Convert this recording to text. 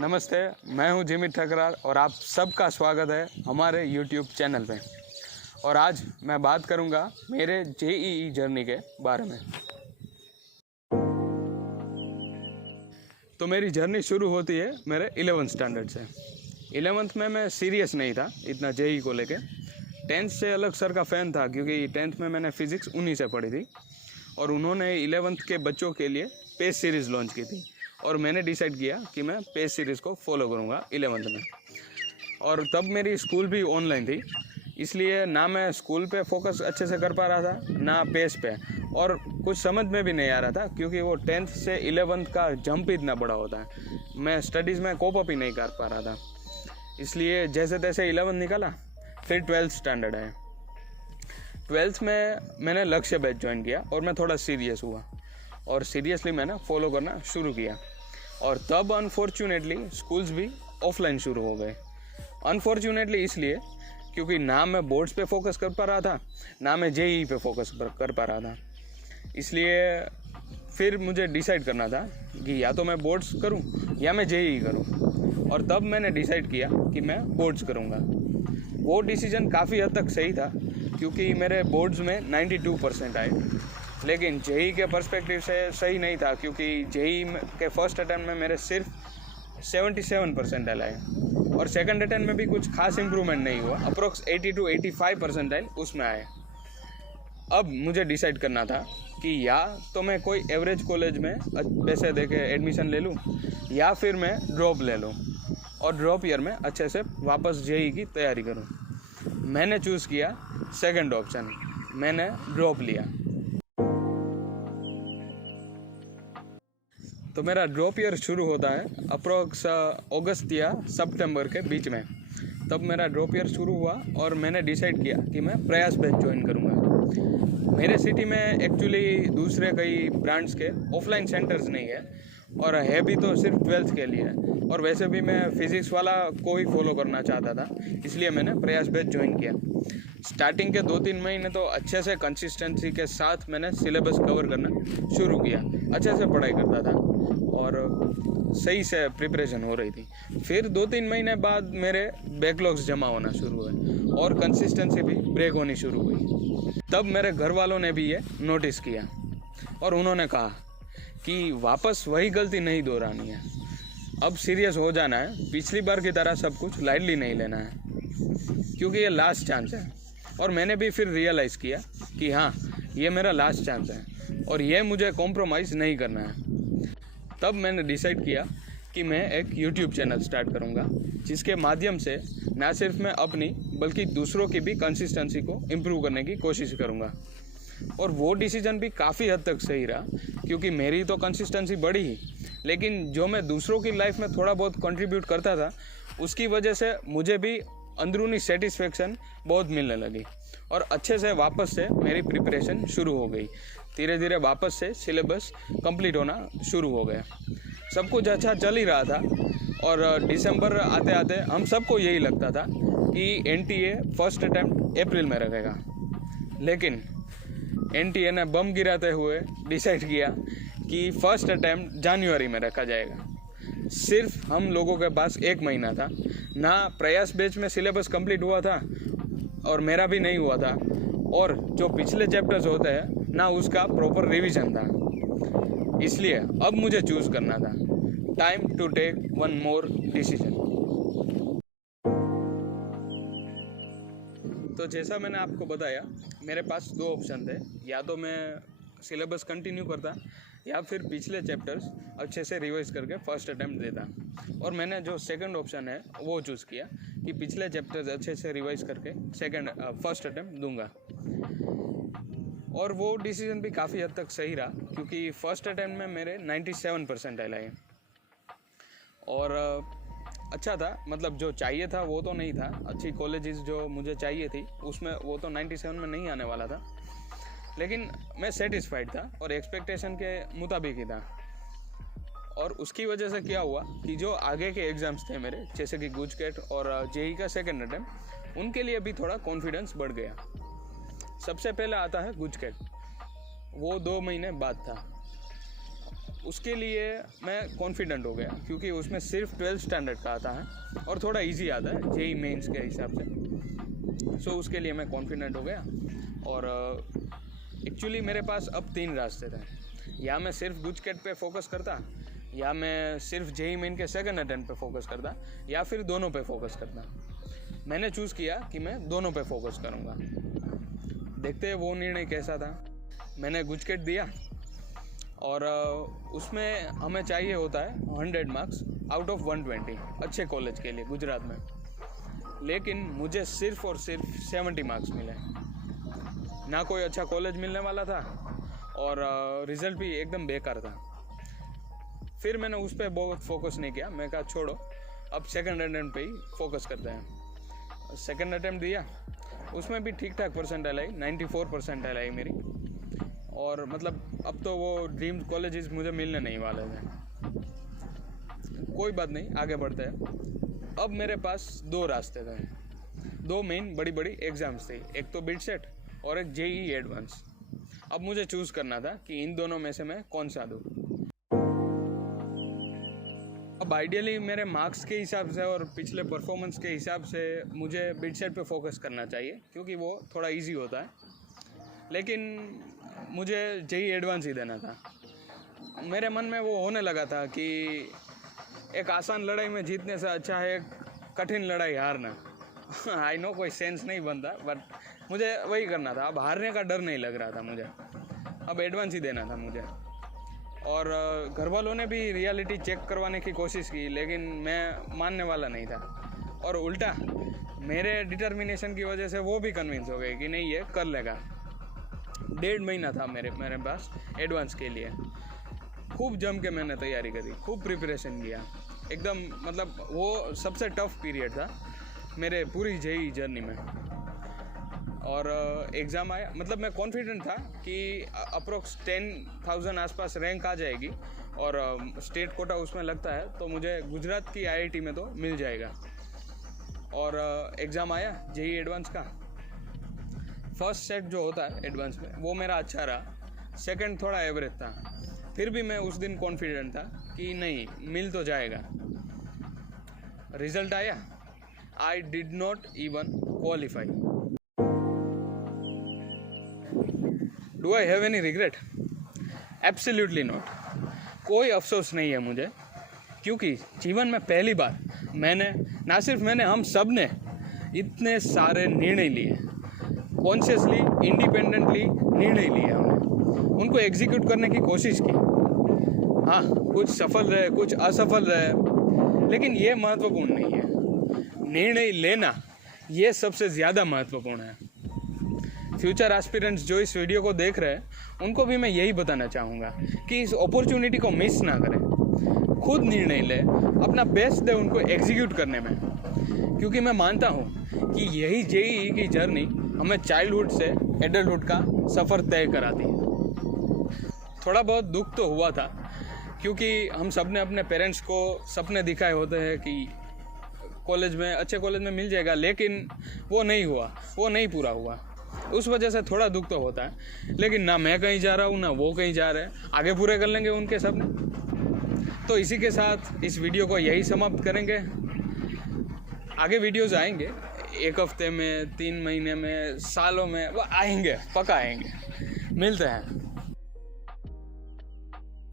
नमस्ते, मैं हूं जिमी ठकरार और आप सबका स्वागत है हमारे YouTube चैनल पे। और आज मैं बात करूंगा मेरे JEE जर्नी के बारे में। तो मेरी जर्नी शुरू होती है मेरे 11th स्टैंडर्ड से। 11th में मैं सीरियस नहीं था इतना JEE को लेके। 10th से अलग सर का फ़ैन था क्योंकि 10th में मैंने फ़िज़िक्स उन्हीं से पढ़ी थी और उन्होंने 11th के बच्चों के लिए पेज सीरीज़ लॉन्च की थी और मैंने डिसाइड किया कि मैं पेज सीरीज़ को फॉलो करूँगा 11th में। और तब मेरी स्कूल भी ऑनलाइन थी, इसलिए ना मैं स्कूल पे फोकस अच्छे से कर पा रहा था ना पेज पे, और कुछ समझ में भी नहीं आ रहा था क्योंकि वो 10th से 11th का जंप इतना बड़ा होता है। मैं स्टडीज़ में कोप अप ही नहीं कर पा रहा था, इसलिए जैसे तैसे 11th निकाला। फिर 12th स्टैंडर्ड है। 12th में मैंने लक्ष्य बैच ज्वाइन किया और मैं थोड़ा सीरियस हुआ और सीरियसली मैंने फॉलो करना शुरू किया। और तब अनफॉर्चुनेटली स्कूल्स भी ऑफलाइन शुरू हो गए। अनफॉर्चुनेटली इसलिए क्योंकि ना मैं बोर्ड्स पे फोकस कर पा रहा था ना मैं JEE पे फोकस कर पा रहा था। इसलिए फिर मुझे डिसाइड करना था कि या तो मैं बोर्ड्स करूं या मैं JEE करूं। और तब मैंने डिसाइड किया कि मैं बोर्ड्स करूंगा। वो डिसीजन काफ़ी हद तक सही था क्योंकि मेरे बोर्ड्स में 92% आए, लेकिन JEE के पर्सपेक्टिव से सही नहीं था क्योंकि JEE के फर्स्ट अटैम्प्ट में मेरे सिर्फ 77% आए और सेकंड अटैम्प्ट में भी कुछ खास इम्प्रूवमेंट नहीं हुआ। अप्रोक्स 80 to 85% उसमें आए। अब मुझे डिसाइड करना था कि या तो मैं कोई एवरेज कॉलेज में पैसे दे के एडमिशन ले लूँ या फिर मैं ड्रॉप ले लूँ और ड्रॉप ईयर में अच्छे से वापस JEE की तैयारी करूँ। मैंने चूज़ किया सेकंड ऑप्शन, मैंने ड्रॉप लिया। तो मेरा ड्रॉप ईयर शुरू होता है अप्रोक्स अगस्त या सितंबर के बीच में। तब मेरा ड्रॉप ईयर शुरू हुआ और मैंने डिसाइड किया कि मैं प्रयास बैच ज्वाइन करूँगा। मेरे सिटी में एक्चुअली दूसरे कई ब्रांड्स के ऑफलाइन सेंटर्स नहीं है और है भी तो सिर्फ 12th के लिए, और वैसे भी मैं फिज़िक्स वाला को ही फॉलो करना चाहता था, इसलिए मैंने प्रयास बैच ज्वाइन किया। स्टार्टिंग के 2-3 महीने तो अच्छे से कंसिस्टेंसी के साथ मैंने सिलेबस कवर करना शुरू किया। अच्छे से पढ़ाई करता था और सही से प्रिपरेशन हो रही थी। फिर 2-3 महीने बाद मेरे बैकलॉग्स जमा होना शुरू हुए और कंसिस्टेंसी भी ब्रेक होनी शुरू हुई। तब मेरे घर वालों ने भी ये नोटिस किया और उन्होंने कहा कि वापस वही गलती नहीं दोहरानी है, अब सीरियस हो जाना है, पिछली बार की तरह सब कुछ लाइटली नहीं लेना है क्योंकि ये लास्ट चांस है। और मैंने भी फिर रियलाइज़ किया कि हाँ, ये मेरा लास्ट चांस है और ये मुझे कॉम्प्रोमाइज़ नहीं करना है। तब मैंने डिसाइड किया कि मैं एक YouTube चैनल स्टार्ट करूँगा जिसके माध्यम से ना सिर्फ मैं अपनी बल्कि दूसरों की भी कंसिस्टेंसी को इम्प्रूव करने की कोशिश करूँगा। और वो डिसीजन भी काफ़ी हद तक सही रहा क्योंकि मेरी तो कंसिस्टेंसी बढ़ी ही, लेकिन जो मैं दूसरों की लाइफ में थोड़ा बहुत कंट्रीब्यूट करता था उसकी वजह से मुझे भी अंदरूनी सेटिस्फेक्शन बहुत मिलने लगी और अच्छे से वापस से मेरी प्रिपरेशन शुरू हो गई। धीरे धीरे वापस से सिलेबस कंप्लीट होना शुरू हो गया। सब कुछ अच्छा चल ही रहा था और दिसंबर आते आते हम सबको यही लगता था कि NTA फर्स्ट अटैम्प्ट अप्रैल में रखेगा, लेकिन NTA ने बम गिराते हुए डिसाइड किया कि फर्स्ट अटैम्प्ट जनवरी में रखा जाएगा। सिर्फ हम लोगों के पास 1 महीना था, ना प्रयास बैच में सिलेबस कंप्लीट हुआ था और मेरा भी नहीं हुआ था, और जो पिछले चैप्टर्स होते हैं ना उसका प्रॉपर रिवीजन था। इसलिए अब मुझे चूज़ करना था, time to take one more decision. तो जैसा मैंने आपको बताया, मेरे पास 2 ऑप्शन थे, या तो मैं सिलेबस कंटिन्यू करता या फिर पिछले चैप्टर्स अच्छे से रिवाइज करके फर्स्ट अटैम्प्ट देता। और मैंने जो सेकंड ऑप्शन है वो चूज़ किया कि पिछले चैप्टर्स अच्छे से रिवाइज करके फर्स्ट अटैम्प्ट दूंगा। और वो डिसीजन भी काफ़ी हद तक सही रहा क्योंकि फर्स्ट अटैम्प्ट में मेरे 97% आए और अच्छा था, मतलब जो चाहिए था वो तो नहीं था। अच्छी कॉलेजेस जो मुझे चाहिए थी उसमें वो तो 97 में नहीं आने वाला था, लेकिन मैं सेटिस्फाइड था और एक्सपेक्टेशन के मुताबिक ही था। और उसकी वजह से क्या हुआ कि जो आगे के एग्ज़ाम्स थे मेरे, जैसे कि गुजकेट और JEE का सेकंड अटैम्प्ट, उनके लिए भी थोड़ा कॉन्फिडेंस बढ़ गया। सबसे पहले आता है गुजकेट, वो 2 महीने बाद था। उसके लिए मैं कॉन्फिडेंट हो गया क्योंकि उसमें सिर्फ 12th स्टैंडर्ड का आता है और थोड़ा इजी आता है जेई मेंस के हिसाब से। सो उसके लिए मैं कॉन्फिडेंट हो गया। और एक्चुअली मेरे पास अब 3 रास्ते थे, या मैं सिर्फ गुजकेट पे फोकस करता, या मैं सिर्फ जेई मेन के सेकंड अटेम्प्ट पे फोकस करता, या फिर दोनों पे फोकस करता। मैंने चूज़ किया कि मैं दोनों पे फोकस करूँगा। देखते हैं वो निर्णय कैसा था। मैंने गुजकेट दिया और उसमें हमें चाहिए होता है 100 मार्क्स आउट ऑफ 120 अच्छे कॉलेज के लिए गुजरात में, लेकिन मुझे सिर्फ और सिर्फ 70 मार्क्स मिले। ना कोई अच्छा कॉलेज मिलने वाला था और रिज़ल्ट भी एकदम बेकार था। फिर मैंने उस पर बहुत फोकस नहीं किया। मैं कहा छोड़ो, अब सेकंड अटेम्प्ट पे ही फोकस करते हैं। सेकंड अटेम्प्ट दिया, उसमें भी ठीक ठाक परसेंटाइल आई, 94 परसेंटाइल आई मेरी। और मतलब अब तो वो ड्रीम कॉलेजेस मुझे मिलने नहीं वाले थे। कोई बात नहीं, आगे बढ़ते हैं। अब मेरे पास 2 रास्ते थे, 2 मेन बड़ी बड़ी एग्ज़ाम्स थी, एक तो बिट सेट और एक जेई एडवांस। अब मुझे चूज़ करना था कि इन दोनों में से मैं कौन सा दूँ। अब आइडियली मेरे मार्क्स के हिसाब से और पिछले परफॉर्मेंस के हिसाब से मुझे बिट सेट पे फोकस करना चाहिए क्योंकि वो थोड़ा इजी होता है, लेकिन मुझे जेई एडवांस ही देना था। मेरे मन में वो होने लगा था कि एक आसान लड़ाई में जीतने से अच्छा है कठिन लड़ाई हारना। आई नो कोई सेंस नहीं बनता, बट मुझे वही करना था। अब हारने का डर नहीं लग रहा था मुझे, अब एडवांस ही देना था मुझे। और घर वालों ने भी रियलिटी चेक करवाने की कोशिश की, लेकिन मैं मानने वाला नहीं था। और उल्टा मेरे डिटर्मिनेशन की वजह से वो भी कन्विंस हो गए कि नहीं ये कर लेगा। 1.5 महीना था मेरे पास एडवांस के लिए। खूब जम के मैंने तैयारी करी, खूब प्रिपरेशन किया एकदम। मतलब वो सबसे टफ पीरियड था मेरे पूरी जेई जर्नी में। और एग्ज़ाम आया, मतलब मैं कॉन्फिडेंट था कि अप्रोक्स 10,000 आसपास रैंक आ जाएगी और स्टेट कोटा उसमें लगता है, तो मुझे गुजरात की आईआईटी में तो मिल जाएगा। और एग्ज़ाम आया जेई एडवांस का। फर्स्ट सेट जो होता है एडवांस में वो मेरा अच्छा रहा, सेकंड थोड़ा एवरेज था। फिर भी मैं उस दिन कॉन्फिडेंट था कि नहीं मिल तो जाएगा। रिज़ल्ट आया, I did not even qualify. Do I have any regret? Absolutely not. कोई अफसोस नहीं है मुझे, क्योंकि जीवन में पहली बार मैंने हम सब ने इतने सारे निर्णय लिए, कॉन्शियसली इंडिपेंडेंटली निर्णय लिए हमने, उनको एग्जीक्यूट करने की कोशिश की। हाँ, कुछ सफल रहे, कुछ असफल रहे, लेकिन ये महत्वपूर्ण नहीं है। निर्णय लेना ये सबसे ज़्यादा महत्वपूर्ण है। फ्यूचर एस्पिरेंट्स जो इस वीडियो को देख रहे हैं उनको भी मैं यही बताना चाहूँगा कि इस अपॉर्चुनिटी को मिस ना करें। खुद निर्णय ले, अपना बेस्ट दे उनको एग्जीक्यूट करने में, क्योंकि मैं मानता हूँ कि यही जेईई की जर्नी हमें चाइल्डहुड से एडल्टहुड का सफ़र तय कराती है। थोड़ा बहुत दुख तो हुआ था, क्योंकि हम सब ने अपने पेरेंट्स को सपने दिखाए होते हैं कि कॉलेज में, अच्छे कॉलेज में मिल जाएगा, लेकिन वो नहीं हुआ, वो नहीं पूरा हुआ। उस वजह से थोड़ा दुख तो होता है, लेकिन ना मैं कहीं जा रहा हूँ ना वो कहीं जा रहे हैं। आगे पूरे कर लेंगे उनके सपने। तो इसी के साथ इस वीडियो को यही समाप्त करेंगे। आगे वीडियोज़ आएंगे, 1 हफ्ते में, 3 महीने में, सालों में, वो आएंगे, पक्का आएंगे। मिलते हैं।